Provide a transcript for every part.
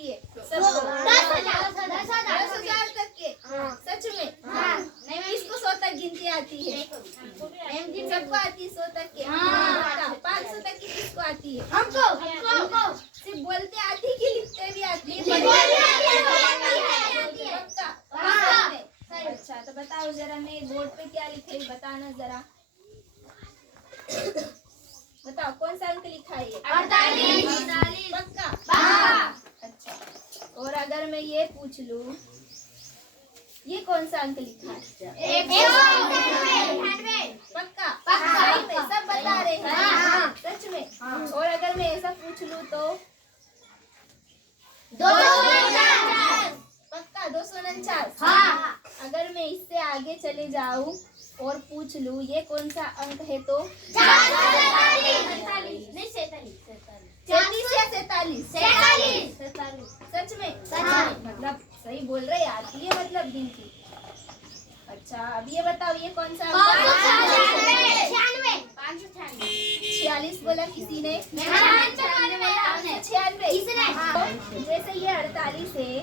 आती है? 10,000 तक के? सच में? किसको 100 तक गिनती आती है? सबको आती है 100 तक के? 500 तक की किसको आती है? हमको। सिर्फ बोलते आती है कि लिखते भी आती है? अच्छा, तो बताओ जरा, मैं बोर्ड पे क्या लिख रही, बताना जरा। बताओ कौन सा अंक लिखा है? 48। पक्का? अच्छा, और अगर मैं ये पूछ लूं, ये कौन सा अंक लिखा है? पक्का? सही में सब बता रहे हैं? सच में? और अगर मैं ऐसा पूछ लूं तो? 249। पक्का? 249? अगर मैं इससे आगे चले जाऊं और पूछ लूं ये कौन सा अंक है तो? 33 या 47? सच में? मतलब सही बोल रहे, आती है मतलब गिनती। अच्छा, अब ये बताओ ये कौन सा? 46 बोला किसी ने? 96। जैसे ये 48 है,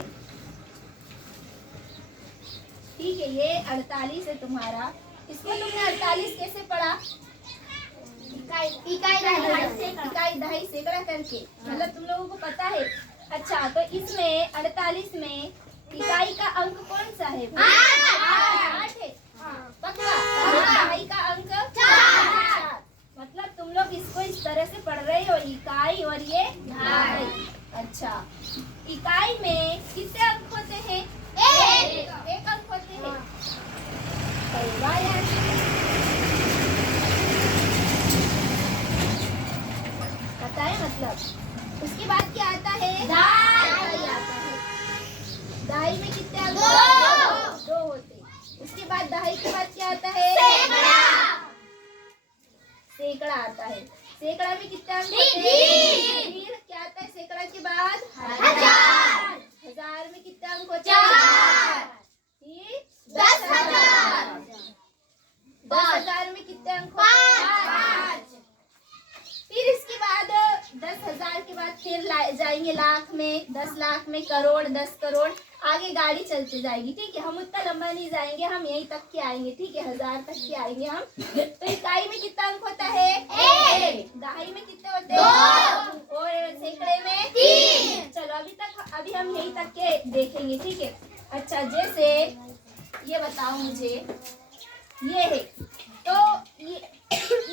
ठीक है, ये 48 है तुम्हारा, इसको तुमने 48 कैसे पढ़ा? इकाई दहाई सैकड़ा करके, मतलब तुम लोगों को पता है। अच्छा, तो इसमें 48 में इकाई का अंक कौन सा है? 8 है? पक्का? दहाई का अंक 4। मतलब तुम लोग इसको इस तरह से पढ़ रहे हो, इकाई और ये दहाई। अच्छा, इकाई में कितने अंक होते हैं? एक अंक होते हैं। पता है मतलब। उसके बाद क्या आता है? दहाई आता है। दहाई में कितने अंक? 2 होते। उसके बाद दहाई के बाद क्या आता है? सैकड़ा आता है। सैकड़ा में कितने अंक होते हैं? फिर क्या आता है सैकड़ा के बाद? 1000। 1000 में कितने अंक होते हैं? 4। फिर 10,000। 10,000 में कितने अंक होते हैं? 5। फिर इसके बाद 10,000 के बाद फिर जाएंगे लाख में, 10 लाख में, करोड़, 10 करोड़, आगे गाड़ी चलते जाएगी। ठीक है, हम उतना लंबा नहीं जाएंगे, हम यहीं तक के आएंगे। ठीक है, 1000 तक के आएंगे हम। तो इकाई में कितना अंक होता है? 1। दहाई में कितने होते हैं? 2। और सैकड़े में 3। चलो अभी हम यहीं तक के देखेंगे। ठीक है। अच्छा, जैसे ये बताओ मुझे, ये है तो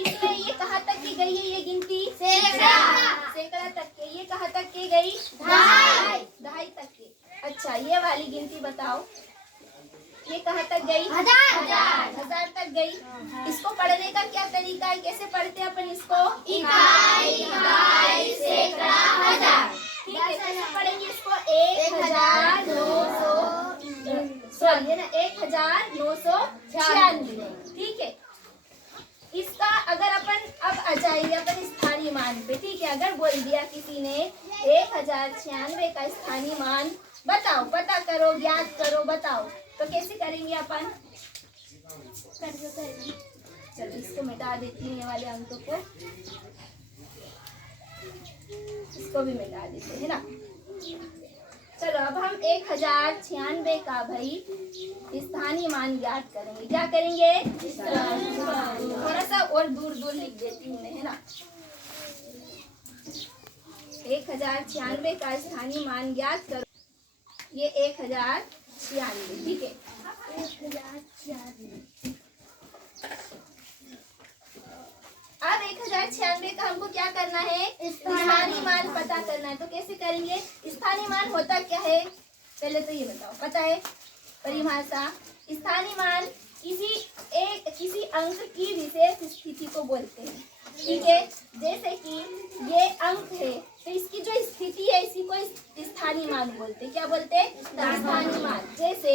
इसमें ये कहाँ तक की गई है ये गिनती? सैकड़ा तक के। ये कहाँ तक की गई? दहाई तक की। अच्छा, ये वाली गिनती बताओ, ये कहाँ तक गई? 1000 तक गई। इसको पढ़ने का क्या तरीका है, कैसे पढ़ते हैं अपन इसको? इकाई, सैकड़ा, हजार। ठीक है, कैसे पढ़ेंगे इसको? 1996। ठीक है, इसका अगर अपन अब आ जाएंगे अपन स्थानीय मान पे। ठीक है, अगर बोल दिया किसी ने 1096 का स्थानीय मान बताओ, पता करो, ज्ञात करो, बताओ, तो कैसे करेंगे अपन? चलो इसको मिटा देती हूँ, ये वाले अंकों को, इसको भी मिटा देते हैं ना। चलो अब हम 1096 का भाई स्थानीय मान ज्ञात करेंगे। क्या करेंगे? थोड़ा सा और दूर दूर लिख देती हूँ, है ना। 1096 का स्थानीय मान ज्ञात करो। ये 1096, ठीक है। 1096। अब 1096 का हमको क्या करना है? स्थानीय मान पता करना है। तो कैसे करेंगे? स्थानीय मान होता क्या है, पहले तो ये बताओ, पता है परिभाषा? स्थानीय मान किसी अंक की विशेष स्थिति को बोलते हैं। ठीक है, जैसे कि ये अंक है तो इसकी जो स्थिति है इसी को स्थानीय मान बोलते हैं। क्या बोलते हैं? स्थानीय मान। जैसे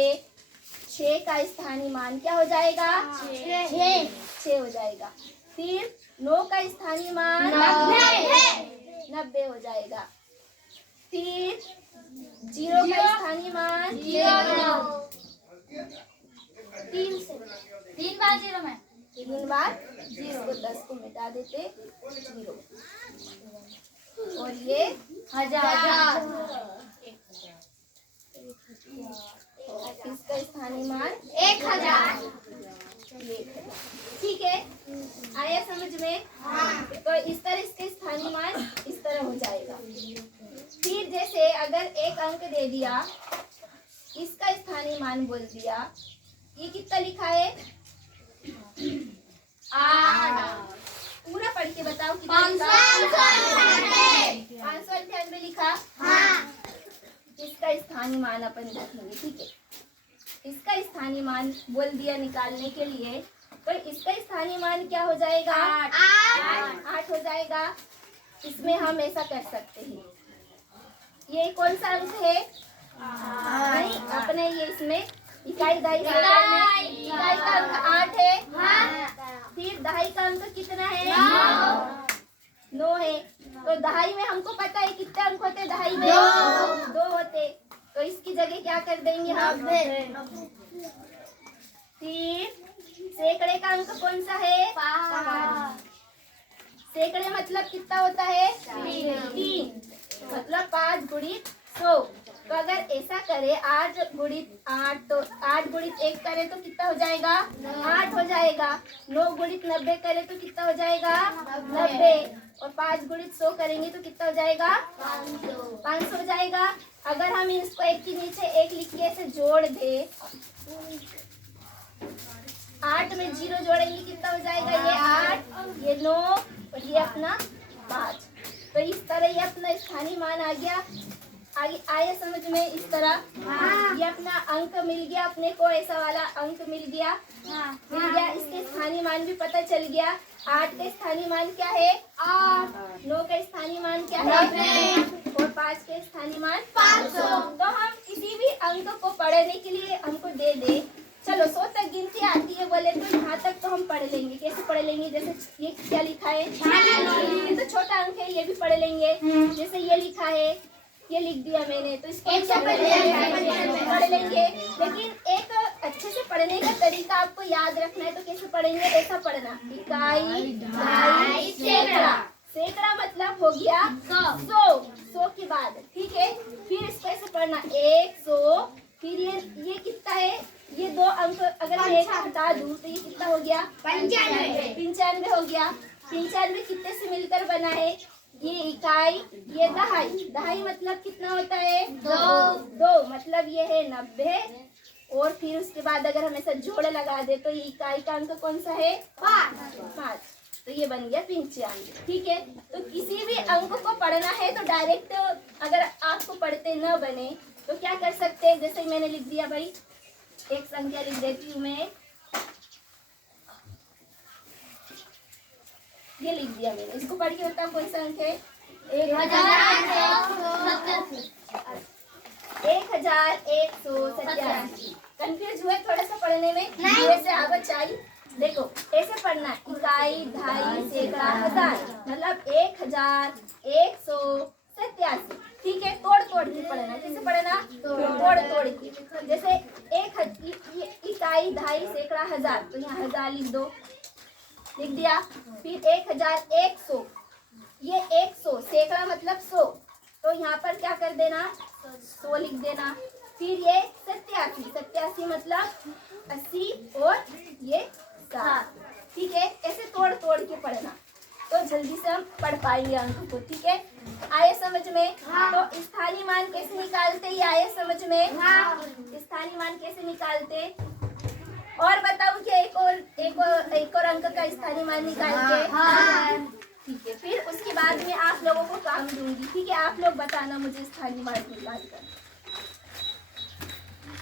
6 का स्थानीय मान क्या हो जाएगा? 6 हो जाएगा। फिर 9 का स्थानीय मान 90 हो जाएगा। फिर 0 का स्थानीय मान 3 बार 0 में 3 बार 0, 10 को मिटा देते 0। और ये 1000। इसका स्थानीय मान 1000। ठीक है, आया समझ में? तो इस तरह इसके स्थानीय मान इस तरह हो जाएगा। फिर जैसे अगर एक अंक दे दिया, इसका स्थानीय मान बोल दिया, ये कितना लिखा है? 8। पूरा पढ़ के बताओ कितना लिखा? 598 लिखा। इसका स्थानीय मान अपन लिखेंगे। ठीक है, इसका स्थानीय मान बोल दिया निकालने के लिए, तो इसका स्थानीय मान क्या हो जाएगा? 8 हो जाएगा। इसमें हम ऐसा कर सकते हैं, ये कौन सा अंक है? नहीं, अपने ये इसमें इकाई दहाई इकाई का अंक 8 है। फिर दहाई का अंक कितना है? 9 है। तो दहाई में हमको पता है कितने अंक होते? दहाई में 2 होते। तो इसकी जगह क्या कर देंगे हम? फिर सैकड़े का अंक कौन सा है? 5। सैकड़े मतलब कितना होता है? 3। मतलब 5 गुणित 100। तो अगर ऐसा करे 8 गुणित 8, तो 8 गुणित 1 करे तो कितना हो जाएगा? 8 हो जाएगा। 9 गुणित 90 करे तो कितना हो जाएगा? 90। और 5 गुणित 100 करेंगे तो कितना हो जाएगा? 500 हो जाएगा। अगर हम इसको एक के नीचे एक लिख के ऐसे जोड़ दे, 8 में 0 जोड़ेंगे कितना हो जाएगा? ये 8, ये 9 और ये अपना 5। तो इस तरह ये अपना स्थानीय मान आ गया। आगे आया समझ में? इस तरह ये अपना अंक मिल गया अपने को, ऐसा वाला अंक मिल गया। इसके स्थानीय मान भी पता चल गया। 8 का स्थानीय मान क्या है? 8। 9 का स्थानीय मान क्या है? 90। और 5 के स्थानीय मान 500। तो हम किसी भी अंक को पढ़ने के लिए हमको दे दे, चलो 100 तक गिनती आती है बोले तो यहाँ तक तो हम पढ़ लेंगे। कैसे पढ़ लेंगे? जैसे ये क्या लिखा है? ये तो छोटा अंक है, ये भी पढ़ लेंगे। जैसे ये लिखा है, ये लिख दिया मैंने, तो इसको पढ़ लेंगे। लेकिन एक अच्छे से पढ़ने का तरीका आपको याद रखना है। तो कैसे पढ़ेंगे? ऐसा पढ़ना, इकाई दहाई सैकड़ा। सैकड़ा मतलब हो गया 100 के बाद। ठीक है, फिर इसको ऐसे पढ़ना 100। फिर ये कितना है? ये 2 अंक अगर मैं एक हटा दूं तो ये कितना हो गया? 95 हो गया। 95 कितने से मिलकर बना है? ये इकाई, ये दहाई। दहाई मतलब कितना होता है? 2 मतलब ये है 90। और फिर उसके बाद अगर हम ऐसा जोड़ लगा दे तो ये इकाई का अंक कौन सा है? 5। तो ये बन गया 95। ठीक है, तो किसी भी अंक को पढ़ना है तो डायरेक्ट अगर आपको पढ़ते न बने तो क्या कर सकते हैं? जैसे मैंने लिख दिया भाई, एक संख्या लिख देती हूँ मैं, ये लिख दिया मैंने। इसको पढ़ के बताओ कौन सा अंक है? 1187। कंफ्यूज हुए थोड़ा सा पढ़ने में? ऐसे आवाज चाहिए। देखो ऐसे पढ़ना, इकाई दहाई सैकड़ा हजार, मतलब 1187। ठीक है, तोड़ तोड़ के पढ़ना। कैसे पढ़ना? तोड़ तोड़ के। जैसे इकाई दहाई सैकड़ा हजार, तो यहाँ 1000 लिख दो, लिख दिया। फिर 1100, ये 100, सैकड़ा मतलब 100, तो यहाँ पर क्या कर देना? 100 लिख देना। फिर ये 87 मतलब 80 और ये 7। ठीक है, ऐसे तोड़ तोड़ के पढ़ना तो जल्दी से हम पढ़ पाएंगे अंक को। ठीक है, आए समझ में? तो स्थानीय मान कैसे निकालते? ये आए समझ में? स्थानीय मान कैसे निकालते? और बताऊं कि एक और अंक का स्थानीय मान निकाल के? ठीक है, फिर उसके बाद में आप लोगों को काम दूंगी। ठीक है, आप लोग बताना मुझे स्थानीय मान निकाल कर।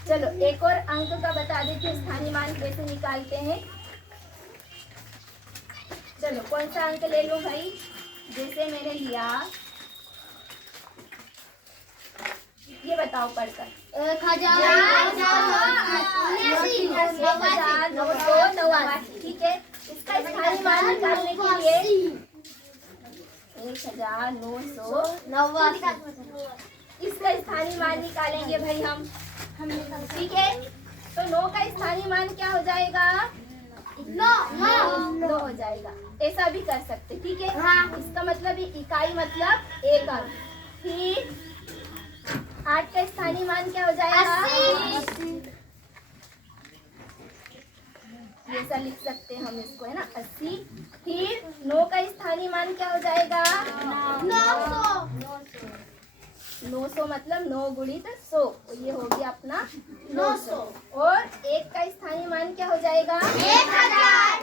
चलो एक और अंक का बता देती हूँ स्थानीय मान कैसे निकालते हैं। चलो कौन सा अंक ले लूं भाई? जैसे मैंने लिया, ये बताओ पढ़कर। 1989। ठीक है, इसका स्थानीय मान निकालने के लिए 1989 इसका स्थानीय मान निकालेंगे भाई हम। ठीक है, तो 9 का स्थानीय मान क्या हो जाएगा? 9 हो जाएगा। ऐसा भी कर सकते। ठीक है, इसका मतलब इकाई मतलब 1 अंक। फिर 8 का स्थानीय स्थानीय मान क्या हो जाएगा? 80। ये ऐसा लिख सकते हैं हम इसको, है ना, 80। फिर 9 का स्थानीय मान क्या हो जाएगा? 900 मतलब 9 गुणित 100, तो ये हो गया अपना 900। और 1 का स्थानीय मान क्या हो जाएगा? 1000।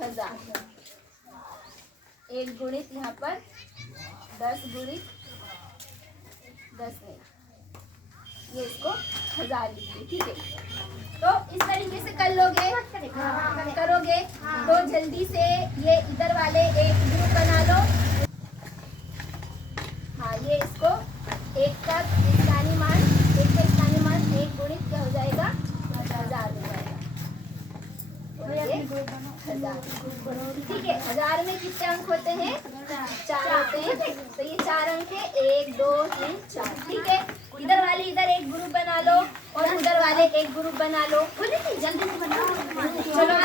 1000। 1 गुणित यहाँ पर 10 गुणित 10 नहीं, ये इसको 1000 लिखिए, ठीक है। तो इस तरीके से कर लोगे, करोगे तो जल्दी से ये इधर वाले एक ग्रुप बना लो। हाँ, ये इसको 1 का स्थानीय मान 1 गुणित क्या हो जाएगा? 1000 हो जाएगा। तो ये 1000, ठीक है। 1000 में कितने अंक होते हैं? 4 होते हैं। तो ये 4 अंक है, 1 2 3 4, ठीक है। इधर वाले इधर एक ग्रुप बना लो और उधर वाले एक ग्रुप बना लो। जल्दी से बनाओ। चलो।